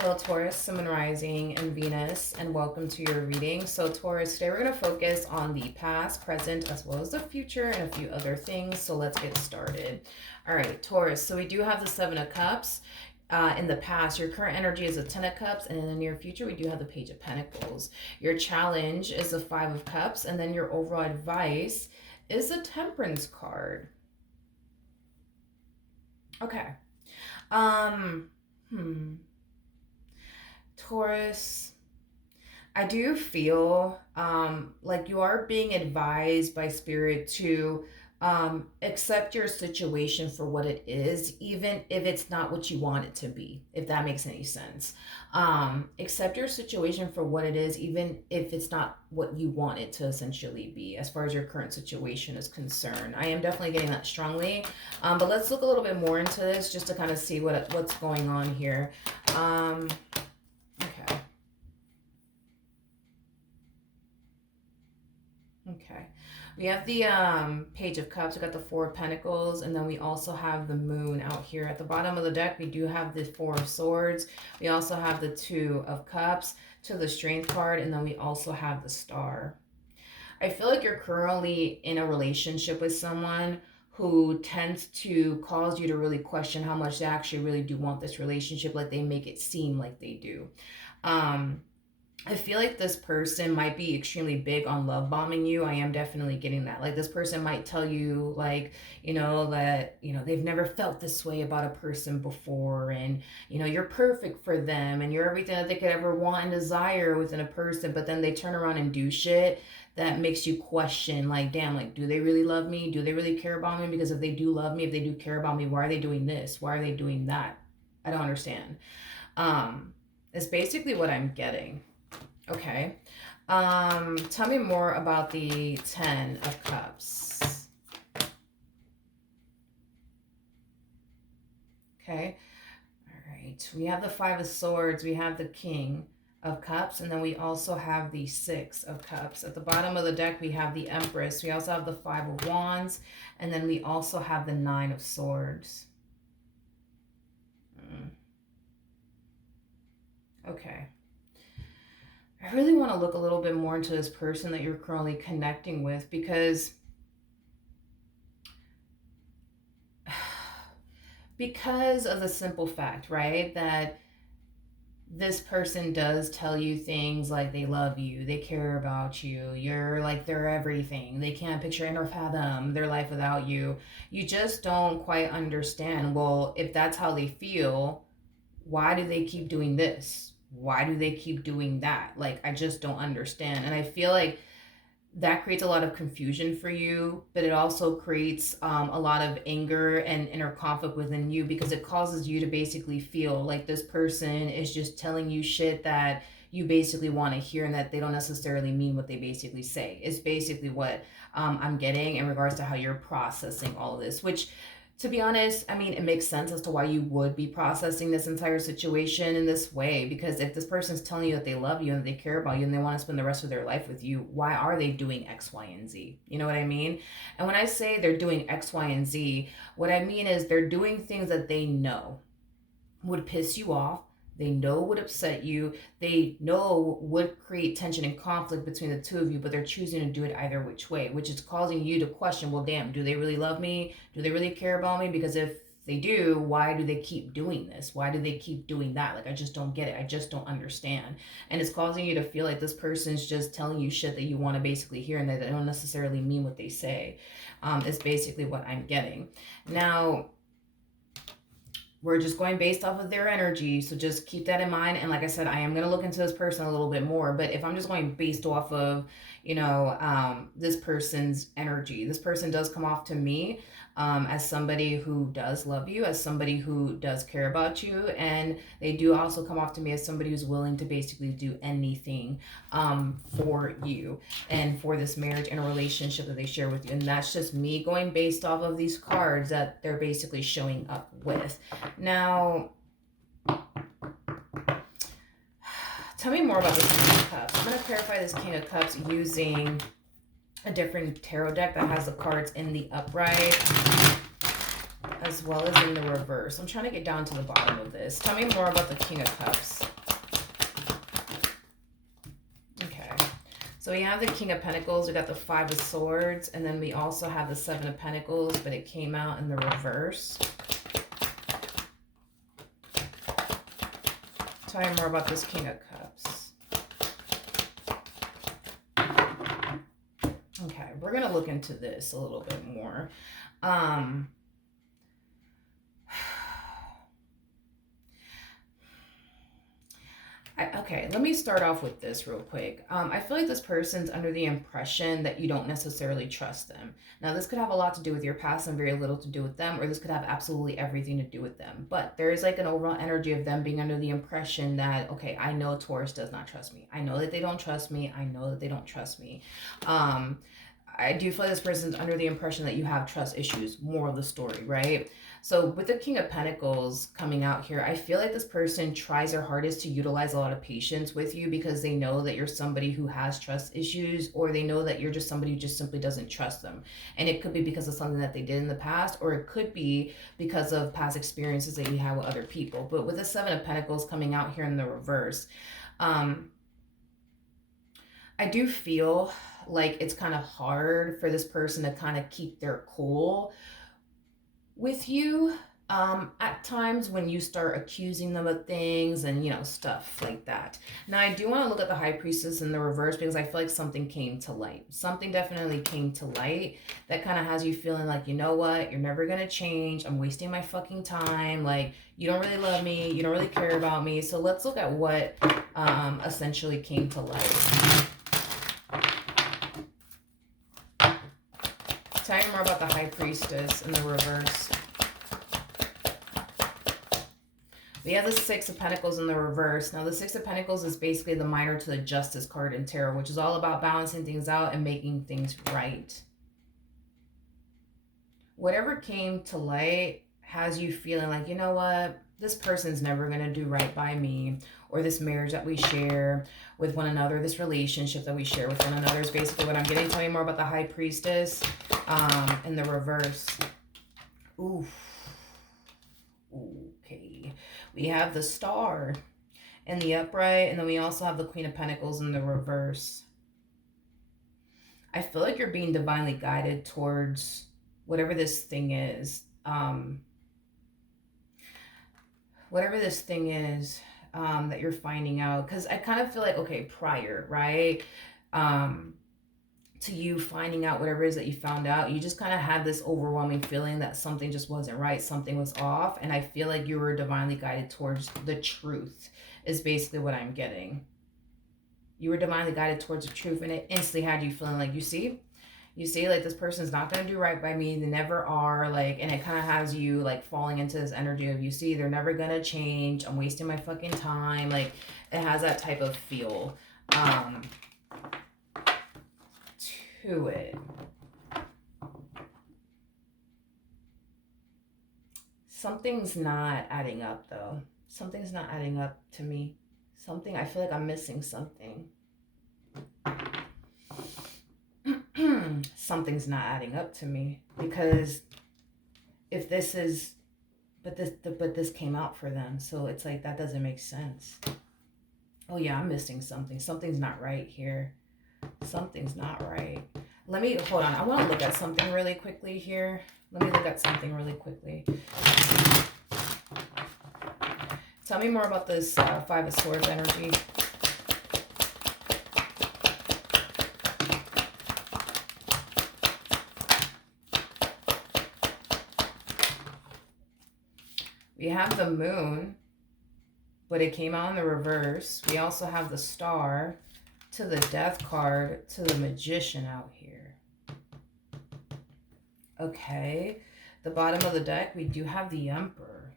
Hello Taurus, Sun, Moon, Rising, and Venus, and welcome to your reading. So Taurus, today we're going to focus on the past, present, as well as the future and a few other things. So let's get started. All right, Taurus, so we do have the Seven of Cups. In the past, your current energy is a Ten of Cups, and in the near future, we do have the Page of Pentacles. Your challenge is the Five of Cups, and then your overall advice is the Temperance card. Okay. Um, hmm. Taurus, I do feel like you are being advised by Spirit to accept your situation for what it is, even if it's not what you want it to be, if that makes any sense. Accept your situation for what it is, even if it's not what you want it to essentially be, as far as your current situation is concerned. I am definitely getting that strongly. But let's look a little bit more into this just to kind of see what's going on here. Okay. Okay. We have the Page of Cups. We got the Four of Pentacles, and then we also have the Moon out here. At the bottom of the deck, we do have the Four of Swords. We also have the Two of Cups to the Strength card, and then we also have the Star. I feel like you're currently in a relationship with someone who tends to cause you to really question how much they actually really do want this relationship, like they make it seem like they do. I feel like this person might be extremely big on love bombing you. I am definitely getting that. Like this person might tell you like, that, they've never felt this way about a person before, and, you're perfect for them and you're everything that they could ever want and desire within a person, but then they turn around and do shit that makes you question, like, damn, like, do they really love me? Do they really care about me? Because if they do love me, if they do care about me, why are they doing this? Why are they doing that? I don't understand. It's basically what I'm getting. Okay. Tell me more about the Ten of Cups. Okay. All right. We have the Five of Swords. We have the King of Cups. And then we also have the Six of Cups. At the bottom of the deck, we have the Empress. We also have the Five of Wands. And then we also have the Nine of Swords. Okay. I really want to look a little bit more into this person that you're currently connecting with, because of the simple fact, right, that this person does tell you things like they love you, they care about you, you're like their everything, they can't picture or fathom their life without you. You just don't quite understand, well, if that's how they feel, why do they keep doing this? Why do they keep doing that? Like, I just don't understand. And I feel like that creates a lot of confusion for you, but it also creates a lot of anger and inner conflict within you, because it causes you to basically feel like this person is just telling you shit that you basically want to hear, and that they don't necessarily mean what they basically say. It's basically what I'm getting in regards to how you're processing all of this, which, to be honest, I mean, it makes sense as to why you would be processing this entire situation in this way. Because if this person's telling you that they love you and they care about you and they want to spend the rest of their life with you, why are they doing X, Y, and Z? You know what I mean? And when I say they're doing X, Y, and Z, what I mean is they're doing things that they know would piss you off, they know would upset you, they know would create tension and conflict between the two of you, but they're choosing to do it either which way, which is causing you to question, well, damn, do they really love me? Do they really care about me? Because if they do, why do they keep doing this? Why do they keep doing that? Like, I just don't get it. I just don't understand. And it's causing you to feel like this person's just telling you shit that you want to basically hear, and that they don't necessarily mean what they say. It's basically what I'm getting. Now, we're just going based off of their energy, so just keep that in mind. And like I said, I am going to look into this person a little bit more, but if I'm just going based off of, this person's energy, this person does come off to me as somebody who does love you, as somebody who does care about you, and they do also come off to me as somebody who's willing to basically do anything for you and for this marriage and a relationship that they share with you. And that's just me going based off of these cards that they're basically showing up with. Now, tell me more about this King of Cups. I'm going to clarify this King of Cups using a different tarot deck that has the cards in the upright. as well as in the reverse. I'm trying to get down to the bottom of this. Tell me more about the King of Cups. Okay. So we have the King of Pentacles, we got the Five of Swords, and then we also have the Seven of Pentacles, but it came out in the reverse. Tell me more about this King of Cups. Okay, we're going to look into this a little bit more. Okay, let me start off with this real quick. I feel like this person's under the impression that you don't necessarily trust them. Now, this could have a lot to do with your past and very little to do with them, or this could have absolutely everything to do with them. But there is like an overall energy of them being under the impression that, okay, I know Taurus does not trust me. I know that they don't trust me. I know that they don't trust me. I do feel like this person's under the impression that you have trust issues, more of the story, right? So with the King of Pentacles coming out here, I feel like this person tries their hardest to utilize a lot of patience with you because they know that you're somebody who has trust issues, or they know that you're just somebody who just simply doesn't trust them. And it could be because of something that they did in the past, or it could be because of past experiences that you have with other people. But with the Seven of Pentacles coming out here in the reverse, I do feel like it's kind of hard for this person to kind of keep their cool with you at times when you start accusing them of things and, you know, stuff like that. Now, I do want to look at the High Priestess in the reverse because I feel like something came to light. Something definitely came to light that kind of has you feeling like, you know what, you're never going to change. I'm wasting my fucking time. Like, you don't really love me. You don't really care about me. So let's look at what essentially came to light. Tell me more about the High Priestess in the reverse. We have the Six of Pentacles in the reverse. Now, the Six of Pentacles is basically the minor to the Justice card in tarot, which is all about balancing things out and making things right. Whatever came to light has you feeling like, you know what, this person's never going to do right by me, or this marriage that we share with one another, this relationship that we share with one another is basically what I'm getting. Tell me more about the High Priestess in the reverse. Ooh. Okay. We have the Star in the upright, and then we also have the Queen of Pentacles in the reverse. I feel like you're being divinely guided towards whatever this thing is. Whatever this thing is that you're finding out. Because I kind of feel like, okay, prior, right? To you finding out whatever it is that you found out, you just kind of had this overwhelming feeling that something just wasn't right, something was off, and I feel like you were divinely guided towards the truth is basically what I'm getting. You were divinely guided towards the truth, and it instantly had you feeling like, you see, like, this person's not going to do right by me, they never are, like, and it kind of has you like falling into this energy of, you see, they're never going to change, I'm wasting my fucking time, like, it has that type of feel to it. Something's not adding up though. Something's not adding up to me. Something, I feel like I'm missing something. Something's not adding up to me, because if this is, but this came out for them, so it's like that doesn't make sense. Oh yeah, I'm missing something. Something's not right here. Something's not right. Let me, hold on. I want to look at something really quickly here. Let me look at something really quickly. Tell me more about this Five of Swords energy. We have the Moon, but it came out in the reverse. We also have the Star to the Death card to the Magician out here. Okay. The bottom of the deck, we do have the Emperor.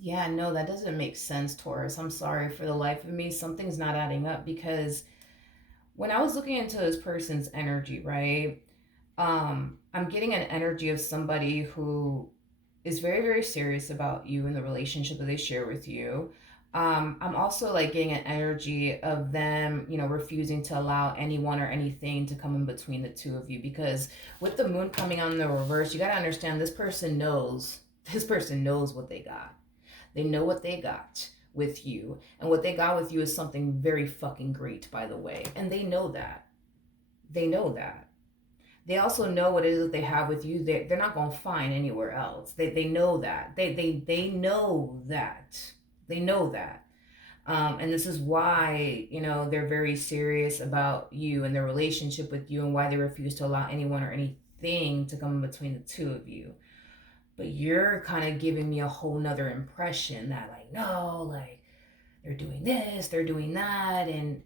Yeah, no, that doesn't make sense, Taurus. I'm sorry, for the life of me, something's not adding up, because when I was looking into this person's energy, right, I'm getting an energy of somebody who is very, very serious about you and the relationship that they share with you. I'm also like getting an energy of them, refusing to allow anyone or anything to come in between the two of you. Because with the moon coming on the reverse, you got to understand this person knows. This person knows what they got. They know what they got with you. And what they got with you is something very fucking great, by the way. And they know that. They know that. They also know what it is that they have with you. They're not going to find anywhere else. They know that. They know that. They know that. And this is why, they're very serious about you and their relationship with you, and why they refuse to allow anyone or anything to come in between the two of you. But you're kind of giving me a whole nother impression that, like, no, like, they're doing this, they're doing that. And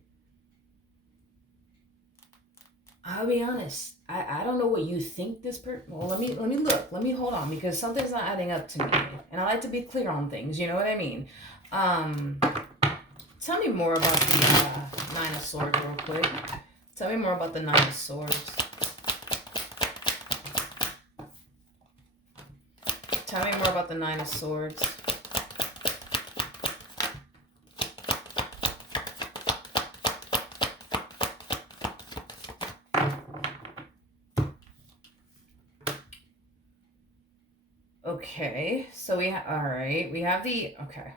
I'll be honest, I don't know what you think this person. Well, let me look. Let me hold on, because something's not adding up to me, and I like to be clear on things. You know what I mean? Tell me more about the Nine of Swords, real quick. Tell me more about the Nine of Swords. Tell me more about the Nine of Swords. Okay, so we have, all right, we have the, okay,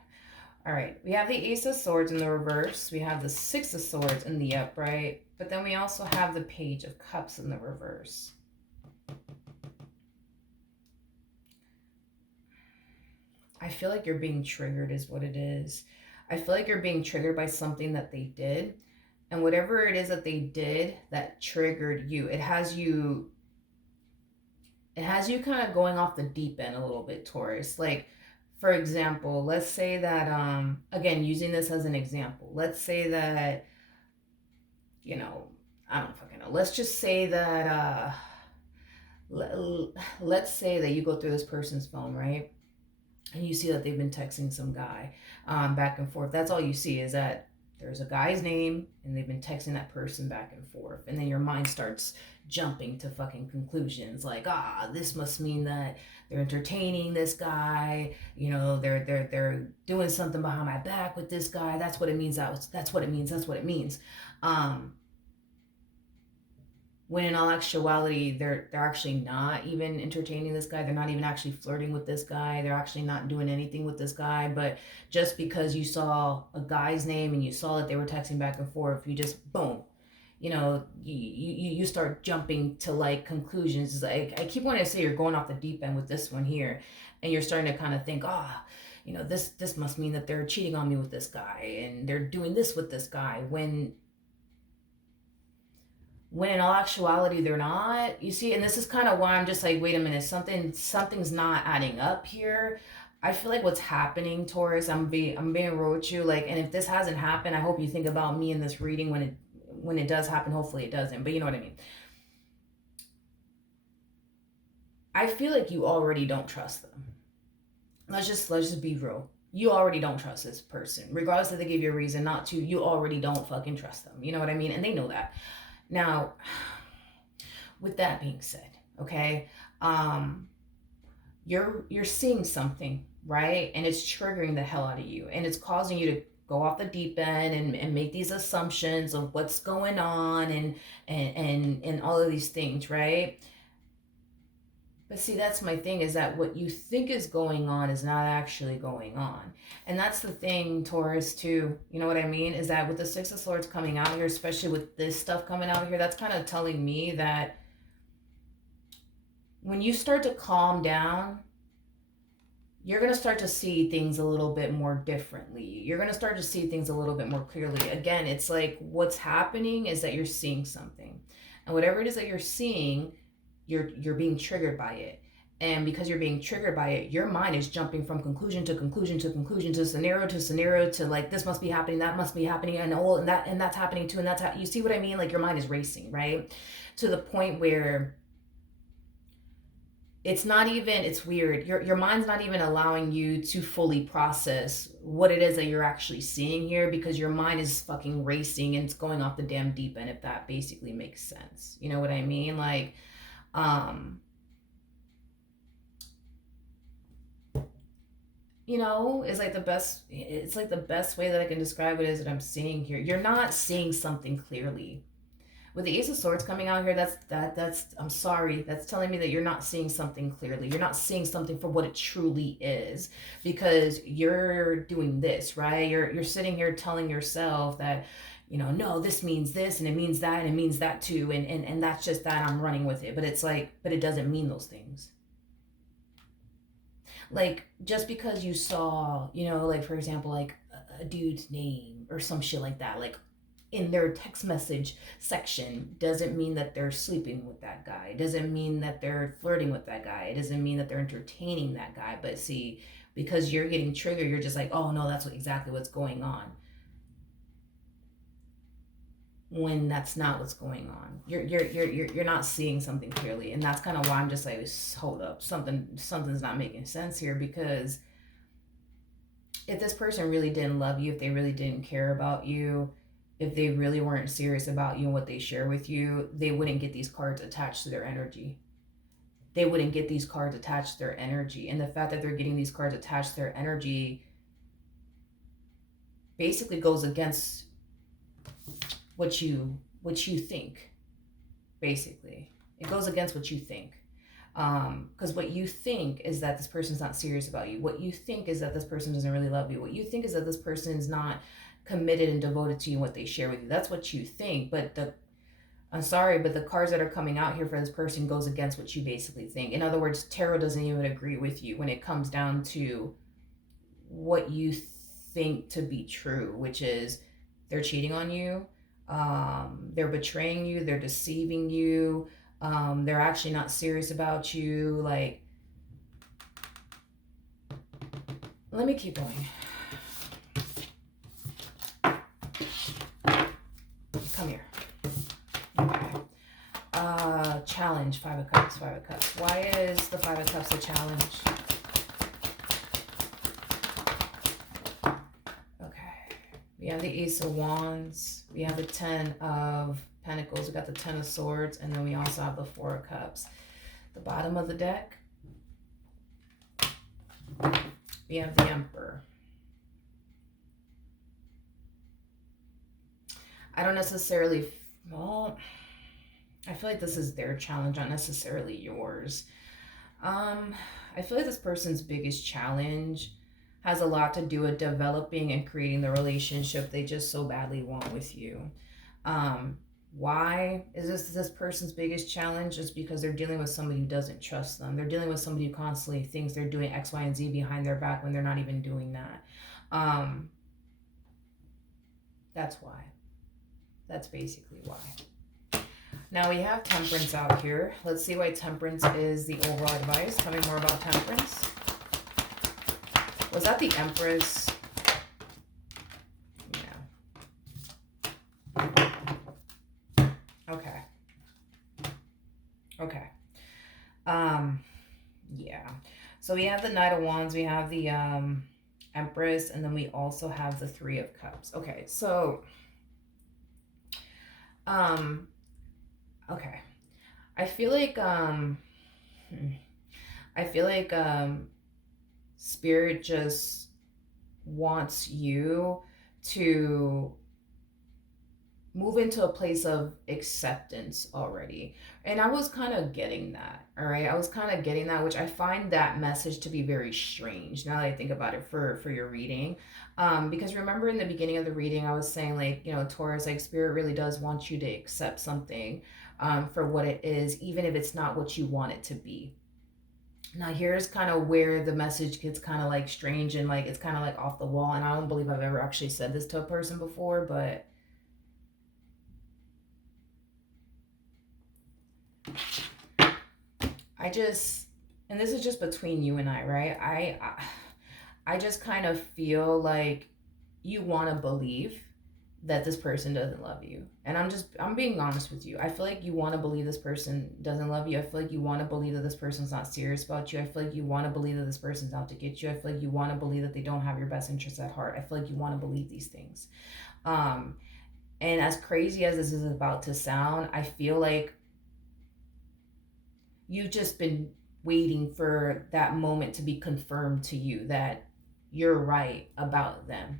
all right, we have the Ace of Swords in the reverse, we have the Six of Swords in the upright, but then we also have the Page of Cups in the reverse. I feel like you're being triggered is what it is. I feel like you're being triggered by something that they did, and whatever it is that they did that triggered you, it has you kind of going off the deep end a little bit, Taurus. Like, for example, let's say that, again, using this as an example, let's say that, I don't fucking know. Let's just say that, let's say that you go through this person's phone, right? And you see that they've been texting some guy back and forth. That's all you see, is that there's a guy's name and they've been texting that person back and forth. And then your mind starts jumping to fucking conclusions like, this must mean that they're entertaining this guy. They're doing something behind my back with this guy. That's what it means. That's what it means. That's what it means. When in all actuality, they're actually not even entertaining this guy. They're not even actually flirting with this guy. They're actually not doing anything with this guy. But just because you saw a guy's name and you saw that they were texting back and forth, you just, boom, you start jumping to like conclusions. It's like, I keep wanting to say you're going off the deep end with this one here, and you're starting to kind of think, this must mean that they're cheating on me with this guy and they're doing this with this guy, when in all actuality they're not. You see, and this is kind of why I'm just like, wait a minute, something's not adding up here. I feel like what's happening, Taurus, I'm being real with you, like, and if this hasn't happened, I hope you think about me in this reading when it does happen. Hopefully it doesn't, but you know what I mean. I feel like you already don't trust them. Let's just be real. You already don't trust this person, regardless if they give you a reason not to. You already don't fucking trust them. You know what I mean? And they know that. Now, with that being said, okay, you're seeing something, right? And it's triggering the hell out of you, and it's causing you to go off the deep end and make these assumptions of what's going on and all of these things, right? But see, that's my thing, is that what you think is going on is not actually going on. And that's the thing, Taurus, too. You know what I mean? Is that with the Six of Swords coming out here, especially with this stuff coming out here, that's kind of telling me that when you start to calm down, you're going to start to see things a little bit more differently. You're going to start to see things a little bit more clearly. Again, it's like what's happening is that you're seeing something. And whatever it is that you're seeing, you're being triggered by it. And because you're being triggered by it, your mind is jumping from conclusion to conclusion to conclusion to scenario to like, this must be happening, that must be happening, and that's happening too, and you see what I mean? Like, your mind is racing, right? To the point where it's weird. Your mind's not even allowing you to fully process what it is that you're actually seeing here, because your mind is fucking racing and it's going off the damn deep end, if that basically makes sense. You know what I mean? Like, is like the best, it's like the best way that I can describe it is that I'm seeing here. You're not seeing something clearly. With the Ace of Swords coming out here, that's I'm sorry, that's telling me that you're not seeing something clearly. You're not seeing something for what it truly is, because you're doing this, right? You're sitting here telling yourself that, no, this means this and it means that and it means that too, and that's just that, I'm running with it. But it's like, but it doesn't mean those things. Like, just because you saw, like, for example, like a dude's name or some shit like that, like in their text message section, doesn't mean that they're sleeping with that guy. It doesn't mean that they're flirting with that guy. It doesn't mean that they're entertaining that guy. But see, because you're getting triggered, you're just like, oh no, that's exactly what's going on. When that's not what's going on. You're not seeing something clearly. And that's kind of why I'm just like, hold up, something's not making sense here. Because if this person really didn't love you, if they really didn't care about you, if they really weren't serious about you and what they share with you, they wouldn't get these cards attached to their energy. They wouldn't get these cards attached to their energy. And the fact that they're getting these cards attached to their energy basically goes against what you think. Basically, it goes against what you think. Because what you think is that this person's not serious about you. What you think is that this person doesn't really love you. What you think is that this person's not committed and devoted to you and what they share with you. That's what you think. But I'm sorry, but the cards that are coming out here for this person goes against what you basically think. In other words, tarot doesn't even agree with you when it comes down to what you think to be true, which is they're cheating on you, they're betraying you, they're deceiving you, they're actually not serious about you. Like, let me keep going. Come here. Okay. Challenge, Five of Cups, Five of Cups. Why is the Five of Cups a challenge? Okay. We have the Ace of Wands. We have the Ten of Pentacles. We got the Ten of Swords. And then we also have the Four of Cups. The bottom of the deck, we have the Emperor. I don't necessarily, well, I feel like this is their challenge, not necessarily yours. I feel like this person's biggest challenge has a lot to do with developing and creating the relationship they just so badly want with you. Why is this person's biggest challenge? Just because they're dealing with somebody who doesn't trust them. They're dealing with somebody who constantly thinks they're doing X, Y, and Z behind their back when they're not even doing that. That's why. That's basically why. Now we have Temperance out here. Let's see why Temperance is the overall advice. Tell me more about Temperance. Was that the Empress? Yeah. Okay. Okay. Yeah. So we have the Knight of Wands. We have the Empress. And then we also have the Three of Cups. Okay. So... okay. I feel like Spirit just wants you to move into a place of acceptance already. And I was kind of getting that, all right? I was kind of getting that, which I find that message to be very strange now that I think about it for your reading. Because remember in the beginning of the reading, I was saying like, Taurus, like Spirit really does want you to accept something for what it is, even if it's not what you want it to be. Now here's kind of where the message gets kind of like strange and like it's kind of like off the wall. And I don't believe I've ever actually said this to a person before, but and this is just between you and I, right? I just kind of feel like you want to believe that this person doesn't love you. And I'm being honest with you. I feel like you want to believe this person doesn't love you. I feel like you want to believe that this person's not serious about you. I feel like you want to believe that this person's out to get you. I feel like you want to believe that they don't have your best interests at heart. I feel like you want to believe these things. And as crazy as this is about to sound, I feel like you've just been waiting for that moment to be confirmed to you that you're right about them.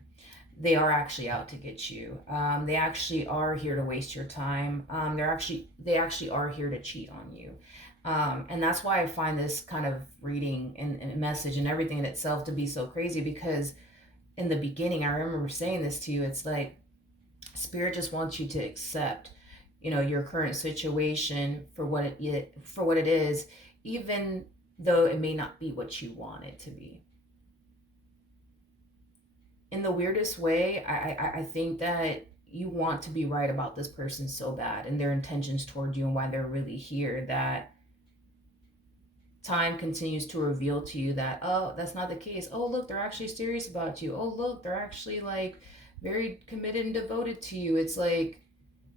They are actually out to get you. They actually are here to waste your time. They actually are here to cheat on you. And that's why I find this kind of reading and message and everything in itself to be so crazy, because in the beginning, I remember saying this to you. It's like spirit just wants you to accept, your current situation for what it is, even though it may not be what you want it to be. In the weirdest way, I think that you want to be right about this person so bad and their intentions toward you and why they're really here, that time continues to reveal to you that, oh, that's not the case. Oh, look, they're actually serious about you. Oh, look, they're actually like very committed and devoted to you. It's like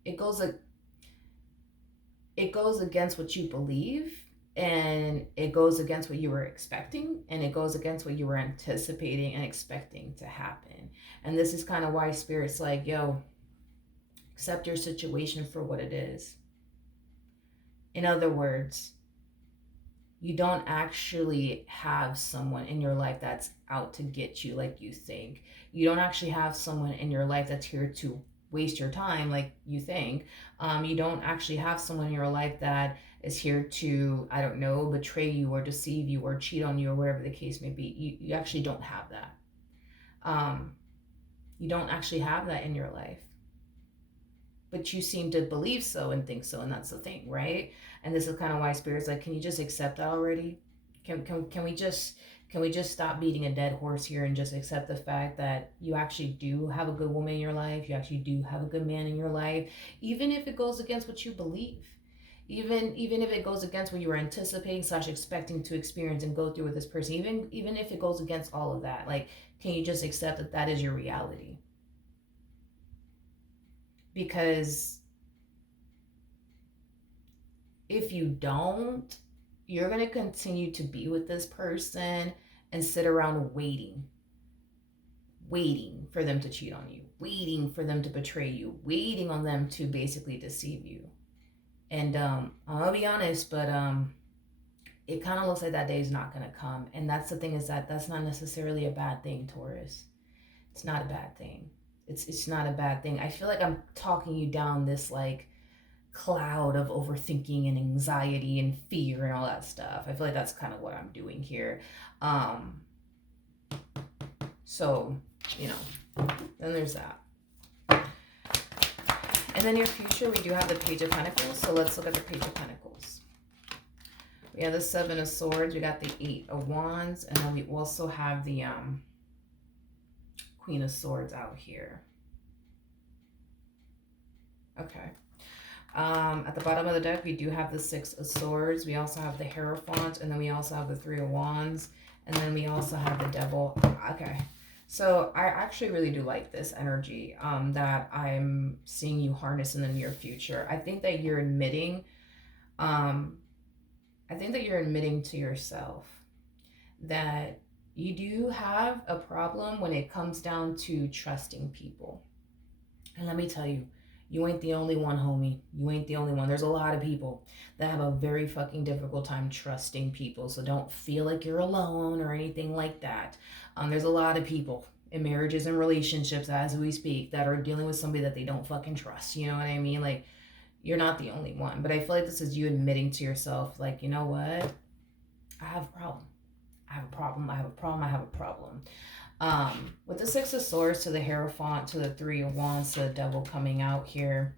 it goes like it goes against what you believe, and it goes against what you were expecting, and it goes against what you were anticipating and expecting to happen. And this is kind of why spirit's like, yo, accept your situation for what it is. In other words, you don't actually have someone in your life that's out to get you like you think. You don't actually have someone in your life that's here to waste your time like you think. You don't actually have someone in your life that is here to, I don't know, betray you or deceive you or cheat on you or whatever the case may be. You actually don't have that. You don't actually have that in your life. But you seem to believe so and think so, and that's the thing, right? And this is kind of why spirit's like, can you just accept that already? Can we just stop beating a dead horse here and just accept the fact that you actually do have a good woman in your life, you actually do have a good man in your life, even if it goes against what you believe, even if it goes against what you were anticipating / expecting to experience and go through with this person, even if it goes against all of that, like, can you just accept that that is your reality? Because if you don't, you're going to continue to be with this person and sit around waiting for them to cheat on you, waiting for them to betray you, waiting on them to basically deceive you. And I'll be honest, but it kind of looks like that day is not going to come. And that's the thing, is that that's not necessarily a bad thing, Taurus. It's not a bad thing. It's not a bad thing. I feel like I'm talking you down this like cloud of overthinking and anxiety and fear and all that stuff. I feel like that's kind of what I'm doing here. So, then there's that. And then your future, we do have the Page of Pentacles. So let's look at the Page of Pentacles. We have the Seven of Swords. We got the Eight of Wands. And then we also have the Queen of Swords out here. Okay. At the bottom of the deck, we do have the Six of Swords. We also have the Hierophant, and then we also have the Three of Wands, and then we also have the Devil. Okay. So I actually really do like this energy that I'm seeing you harness in the near future. I think that you're admitting, to yourself that you do have a problem when it comes down to trusting people. And let me tell you, you ain't the only one, homie. You ain't the only one. There's a lot of people that have a very fucking difficult time trusting people. So don't feel like you're alone or anything like that. There's a lot of people in marriages and relationships as we speak that are dealing with somebody that they don't fucking trust. You know what I mean? Like, you're not the only one. But I feel like this is you admitting to yourself, like, you know what? I have a problem. I have a problem. I have a problem. I have a problem. With the Six of Swords to the Hierophant to the Three of Wands to the Devil coming out here,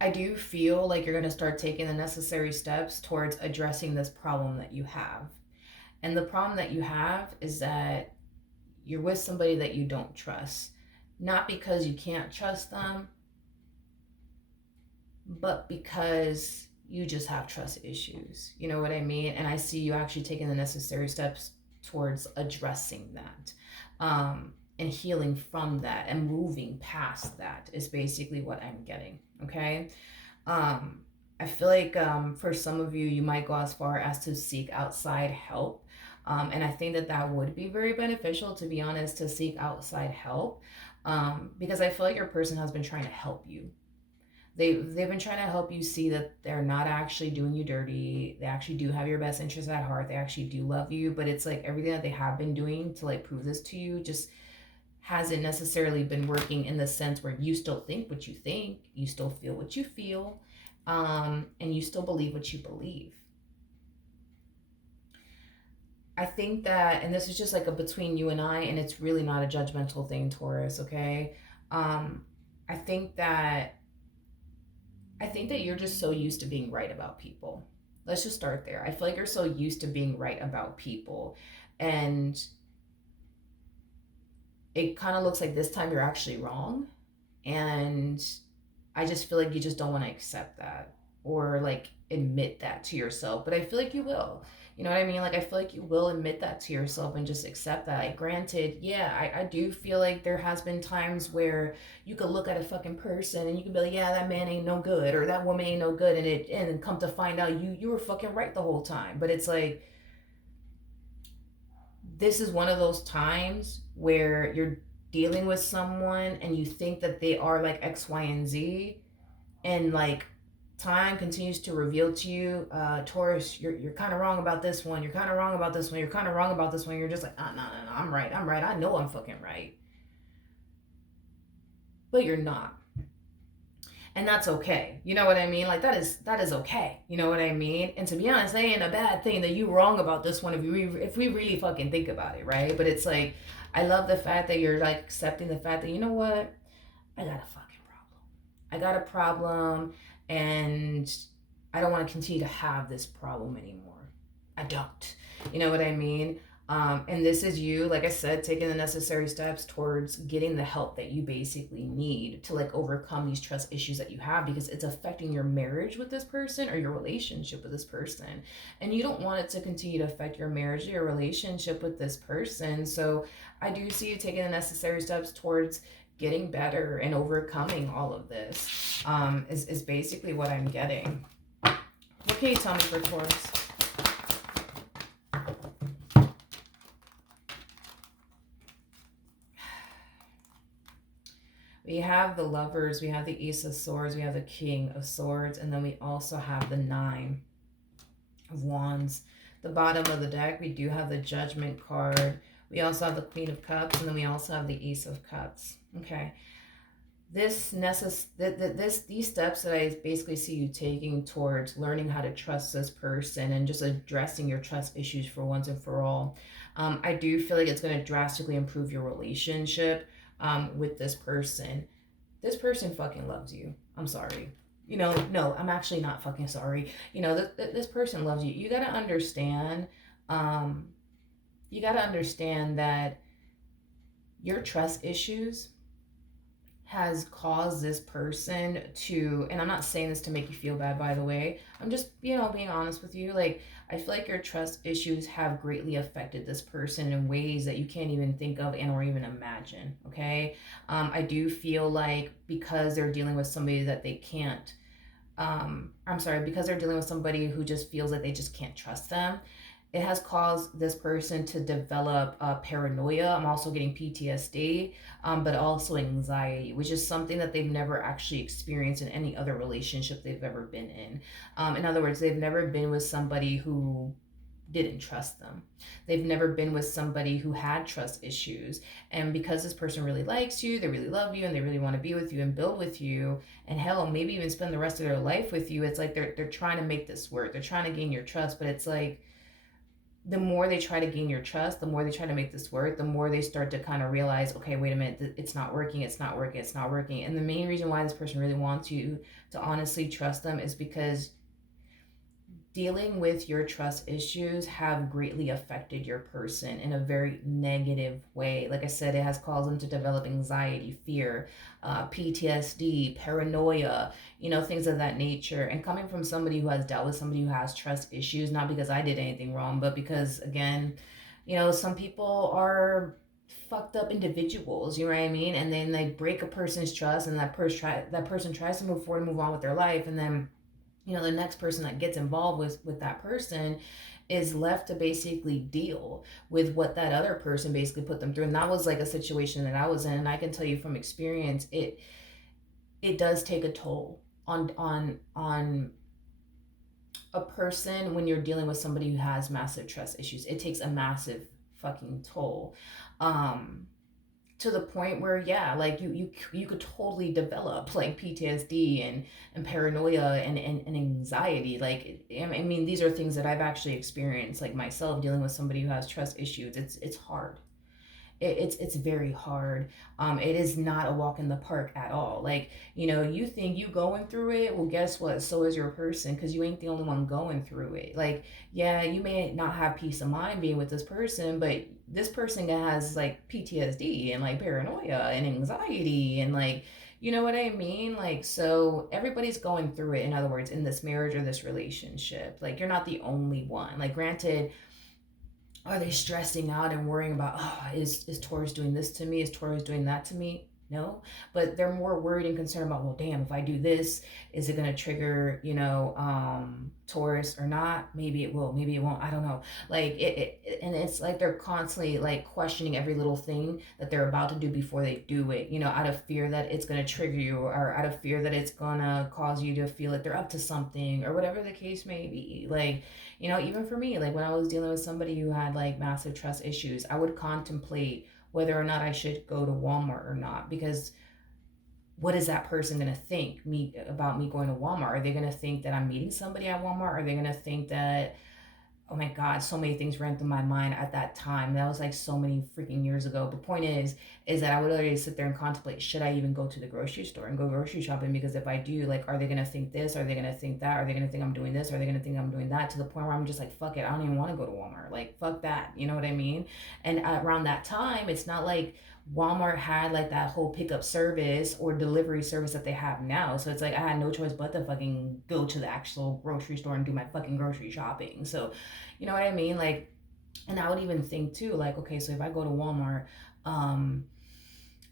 I do feel like you're going to start taking the necessary steps towards addressing this problem that you have. And the problem that you have is that you're with somebody that you don't trust. Not because you can't trust them, but because you just have trust issues. You know what I mean? And I see you actually taking the necessary steps towards addressing that and healing from that and moving past that is basically what I'm getting. Okay. I feel like for some of you, you might go as far as to seek outside help. And I think that that would be very beneficial, to be honest, to seek outside help, because I feel like your person has been trying to help you. They've been trying to help you see that they're not actually doing you dirty. They actually do have your best interest at heart. They actually do love you, but it's like everything that they have been doing to like prove this to you just hasn't necessarily been working, in the sense where you still think what you think, you still feel what you feel, and you still believe what you believe. I think that, and this is just like a between you and I, and it's really not a judgmental thing, Taurus, okay? Um, I think that I think that you're just so used to being right about people. Let's just start there. I feel like you're so used to being right about people. And it kind of looks like this time you're actually wrong. And I just feel like you just don't want to accept that, or like admit that to yourself. But I feel like you will. You know what I mean? Like, I feel like you will admit that to yourself and just accept that. Like, granted, yeah, I do feel like there has been times where you could look at a fucking person and you could be like, yeah, that man ain't no good, or that woman ain't no good, and then come to find out you were fucking right the whole time. But it's like, this is one of those times where you're dealing with someone and you think that they are like X, Y, and Z, and like time continues to reveal to you, Taurus, you're kind of wrong about this one. You're kind of wrong about this one. You're kind of wrong about this one. You're just like, no, no, no, I'm right. I'm right. I know I'm fucking right, but you're not, and that's okay. You know what I mean? Like, that is okay. You know what I mean? And to be honest, they ain't a bad thing that you wrong about this one if we really fucking think about it, right? But it's like, I love the fact that you're like accepting the fact that, you know what, I got a fucking problem. I got a problem, and I don't want to continue to have this problem anymore. I don't. You know what I mean? And this is you, like I said, taking the necessary steps towards getting the help that you basically need to like overcome these trust issues that you have, because it's affecting your marriage with this person or your relationship with this person. And you don't want it to continue to affect your marriage or your relationship with this person. So I do see you taking the necessary steps towards getting better and overcoming all of this, is basically what I'm getting. What can you tell me for Taurus? We have the Lovers, we have the Ace of Swords, we have the King of Swords, and then we also have the Nine of Wands. The bottom of the deck, we do have the Judgment card. We also have the Queen of Cups, and then we also have the Ace of Cups. Okay. These steps that I basically see you taking towards learning how to trust this person and just addressing your trust issues for once and for all, I do feel like it's going to drastically improve your relationship, with this person. This person fucking loves you. I'm sorry. You know, no, I'm actually not fucking sorry. You know, this person loves you. You got to understand, um, you got to understand that your trust issues has caused this person to, and I'm not saying this to make you feel bad, by the way, I'm just, being honest with you. Like, I feel like your trust issues have greatly affected this person in ways that you can't even think of and or even imagine. Okay. I do feel like because they're dealing with somebody that they can't, I'm sorry, because they're dealing with somebody who just feels like they just can't trust them, it has caused this person to develop paranoia. I'm also getting PTSD, but also anxiety, which is something that they've never actually experienced in any other relationship they've ever been in. In other words, they've never been with somebody who didn't trust them. They've never been with somebody who had trust issues. And because this person really likes you, they really love you, and they really want to be with you and build with you, and hell, maybe even spend the rest of their life with you, it's like they're trying to make this work. They're trying to gain your trust, but it's like, the more they try to gain your trust, the more they try to make this work, the more they start to kind of realize, okay, wait a minute, it's not working, it's not working, it's not working. And the main reason why this person really wants you to honestly trust them is because dealing with your trust issues have greatly affected your person in a very negative way. Like I said, it has caused them to develop anxiety, fear, PTSD, paranoia, things of that nature. And coming from somebody who has dealt with somebody who has trust issues, not because I did anything wrong, but because, again, some people are fucked up individuals, you know what I mean? And then they break a person's trust, and that person tries to move forward and move on with their life, and then the next person that gets involved with that person is left to basically deal with what that other person basically put them through. And that was like a situation that I was in, and I can tell you from experience, it does take a toll. on a person, when you're dealing with somebody who has massive trust issues, it takes a massive fucking toll. Um, to the point where, yeah, like you could totally develop like PTSD and paranoia and anxiety. Like, I mean, these are things that I've actually experienced, like myself, dealing with somebody who has trust issues. It's hard. It's very hard. It is not a walk in the park at all. Like, you think you going through it, well, guess what, so is your person, because you ain't the only one going through it. Like, yeah, you may not have peace of mind being with this person, but this person has like PTSD and like paranoia and anxiety and like, you know what I mean? Like, so everybody's going through it, in other words, in this marriage or this relationship. Like, you're not the only one. Like, granted, are they stressing out and worrying about, oh, is Taurus doing this to me? Is Taurus doing that to me? No, but they're more worried and concerned about, well, damn, if I do this, is it going to trigger, Taurus or not? Maybe it will, maybe it won't. I don't know. Like and it's like they're constantly like questioning every little thing that they're about to do before they do it, out of fear that it's going to trigger you, or out of fear that it's going to cause you to feel like they're up to something, or whatever the case may be. Like, even for me, like when I was dealing with somebody who had like massive trust issues, I would contemplate whether or not I should go to Walmart or not, because what is that person going to think about me going to Walmart? Are they going to think that I'm meeting somebody at Walmart? Are they going to think that, oh my God, so many things ran through my mind at that time. That was like so many freaking years ago. The point is that I would literally sit there and contemplate, should I even go to the grocery store and go grocery shopping? Because if I do, like, are they going to think this? Are they going to think that? Are they going to think I'm doing this? Are they going to think I'm doing that? To the point where I'm just like, fuck it. I don't even want to go to Walmart. Like, fuck that. You know what I mean? And around that time, it's not like Walmart had like that whole pickup service or delivery service that they have now. So it's like I had no choice but to fucking go to the actual grocery store and do my fucking grocery shopping. So, you know what I mean? Like, and I would even think too, like, okay, so if I go to Walmart, um,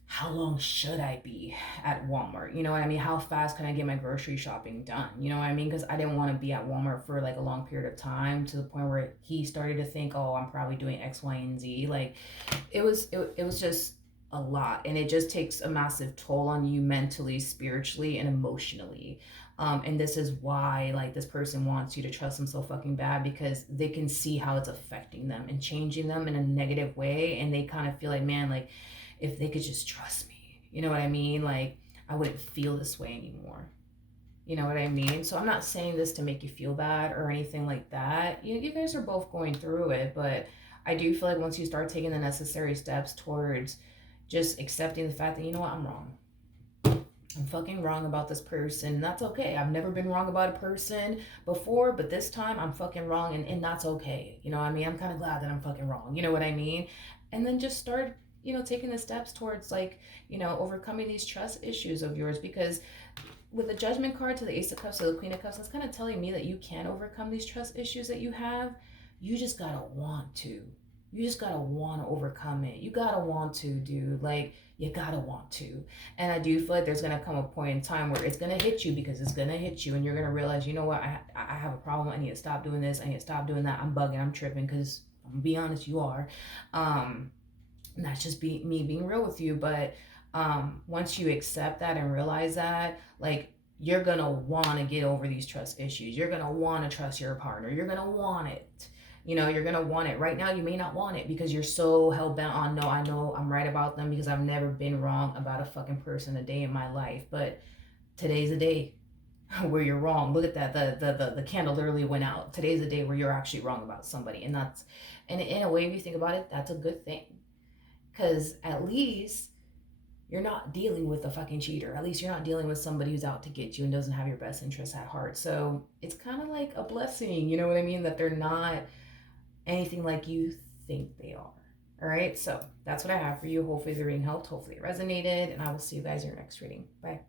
how long should I be at Walmart? You know what I mean? How fast can I get my grocery shopping done? You know what I mean? Because I didn't want to be at Walmart for like a long period of time, to the point where he started to think, oh, I'm probably doing X, Y, and Z. Like, it was just a lot, and it just takes a massive toll on you mentally, spiritually, and emotionally. And this is why like this person wants you to trust them so fucking bad, because they can see how it's affecting them and changing them in a negative way, and they kind of feel like, man, like if they could just trust me, you know what I mean? Like, I wouldn't feel this way anymore. You know what I mean? So I'm not saying this to make you feel bad or anything like that. You guys are both going through it, but I do feel like once you start taking the necessary steps towards just accepting the fact that, you know what, I'm wrong. I'm fucking wrong about this person. That's okay. I've never been wrong about a person before, but this time I'm fucking wrong, and that's okay. You know what I mean? I'm kind of glad that I'm fucking wrong. You know what I mean? And then just start, taking the steps towards like, overcoming these trust issues of yours, because with the judgment card to the Ace of Cups to the Queen of Cups, that's kind of telling me that you can overcome these trust issues that you have. You just gotta want to. You just gotta want to overcome it. You gotta want to, dude. Like, you gotta want to. And I do feel like there's gonna come a point in time where it's gonna hit you, because it's gonna hit you, and you're gonna realize, you know what, I have a problem. I need to stop doing this. I need to stop doing that. I'm bugging. I'm tripping. Because I'm gonna be honest, you are. And that's just me being real with you. But once you accept that and realize that, like, you're gonna want to get over these trust issues. You're gonna want to trust your partner. You're gonna want it. You're gonna want it. Right now, you may not want it because you're so hell bent on, no, I know I'm right about them because I've never been wrong about a fucking person a day in my life. But today's the day where you're wrong. Look at that. The candle literally went out. Today's the day where you're actually wrong about somebody, and in a way, if you think about it, that's a good thing, because at least you're not dealing with a fucking cheater. At least you're not dealing with somebody who's out to get you and doesn't have your best interests at heart. So it's kind of like a blessing, you know what I mean? That they're not anything like you think they are. All right. So that's what I have for you. Hopefully the reading helped. Hopefully it resonated. And I will see you guys in your next reading. Bye.